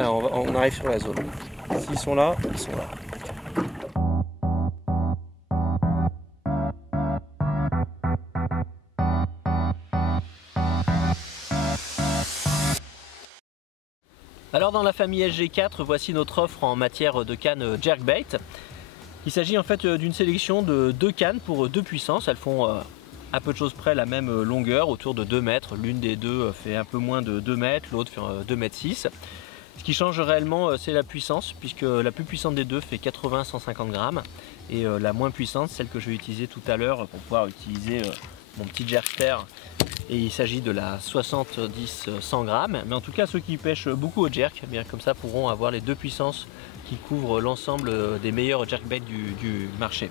Alors on arrive sur la zone. S'ils sont là, ils sont là. Alors dans la famille SG4, voici notre offre en matière de cannes jerkbait. Il s'agit en fait d'une sélection de 2 cannes pour 2 puissances. Elles font à peu de choses près la même longueur, autour de 2 mètres. L'une des deux fait un peu moins de 2 mètres, l'autre fait 2 mètres 6. Ce qui change réellement, c'est la puissance, puisque la plus puissante des deux fait 80-150 grammes. Et la moins puissante, celle que je vais utiliser tout à l'heure pour pouvoir utiliser mon petit jerkster. Et il s'agit de la 70-100 grammes. Mais en tout cas, ceux qui pêchent beaucoup au jerk, bien comme ça, pourront avoir les 2 puissances qui couvrent l'ensemble des meilleurs jerkbaits du marché.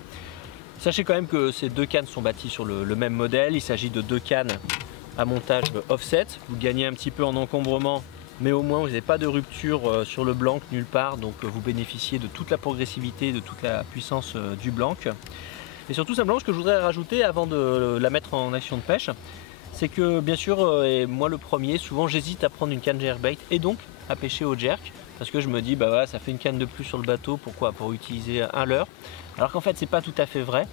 Sachez quand même que ces 2 cannes sont bâties sur le même modèle. Il s'agit de 2 cannes à montage offset. Vous gagnez un petit peu en encombrement, mais au moins vous n'avez pas de rupture sur le blanc nulle part. Donc vous bénéficiez de toute la progressivité, de toute la puissance du blanc. Et surtout simplement, ce que je voudrais rajouter avant de la mettre en action de pêche, c'est que bien sûr, et moi le premier, souvent j'hésite à prendre une canne jerkbait et donc à pêcher au jerk, parce que je me dis bah voilà, ça fait une canne de plus sur le bateau, pourquoi? Pour utiliser un leurre. Alors qu'en fait c'est pas tout à fait vrai.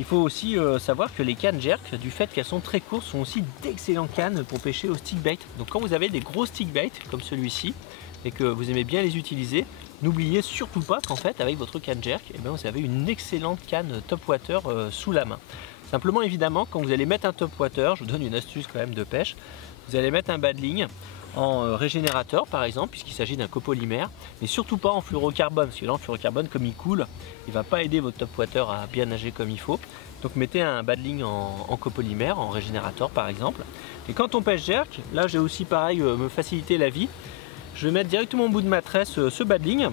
Il faut aussi savoir que les cannes jerk, du fait qu'elles sont très courtes, sont aussi d'excellentes cannes pour pêcher au stickbait. Donc quand vous avez des gros stickbait comme celui-ci et que vous aimez bien les utiliser, n'oubliez surtout pas qu'en fait avec votre canne jerk, eh bien, vous avez une excellente canne topwater sous la main. Simplement évidemment, quand vous allez mettre un topwater, je vous donne une astuce quand même de pêche, vous allez mettre un badling en régénérateur par exemple, puisqu'il s'agit d'un copolymère, mais surtout pas en fluorocarbone, parce que là en fluorocarbone comme il coule, il ne va pas aider votre topwater à bien nager comme il faut. Donc mettez un badling en copolymère, en régénérateur par exemple. Et quand on pêche jerk, là j'ai aussi pareil me faciliter la vie, je vais mettre directement au bout de ma tresse ce badling,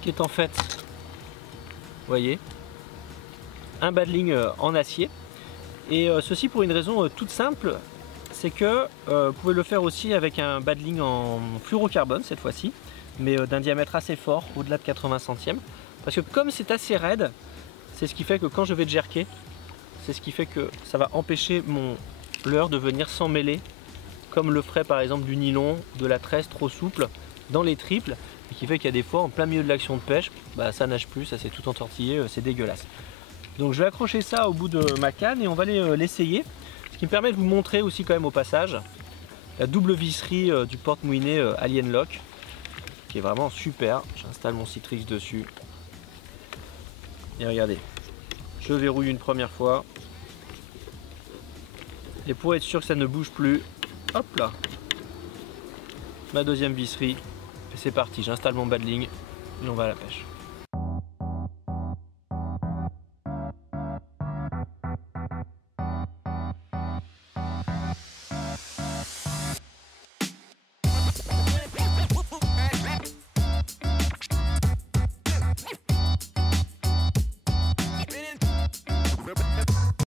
qui est en fait, vous voyez, un badling en acier. Et ceci pour une raison toute simple, c'est que vous pouvez le faire aussi avec un badling en fluorocarbone cette fois-ci, mais d'un diamètre assez fort, au-delà de 80 centièmes. Parce que comme c'est assez raide, c'est ce qui fait que quand je vais jerker, c'est ce qui fait que ça va empêcher mon leurre de venir s'emmêler, comme le ferait par exemple du nylon, de la tresse trop souple dans les triples, et qui fait qu'il y a des fois en plein milieu de l'action de pêche, bah, ça nage plus, ça s'est tout entortillé, c'est dégueulasse. Donc je vais accrocher ça au bout de ma canne et on va aller l'essayer. Ce qui me permet de vous montrer aussi quand même au passage la double visserie du porte-moulinet Alien Lock, qui est vraiment super. J'installe mon Citrix dessus. Et regardez, je verrouille une première fois. Et pour être sûr que ça ne bouge plus, hop là, ma deuxième visserie. Et c'est parti, j'installe mon badling et on va à la pêche.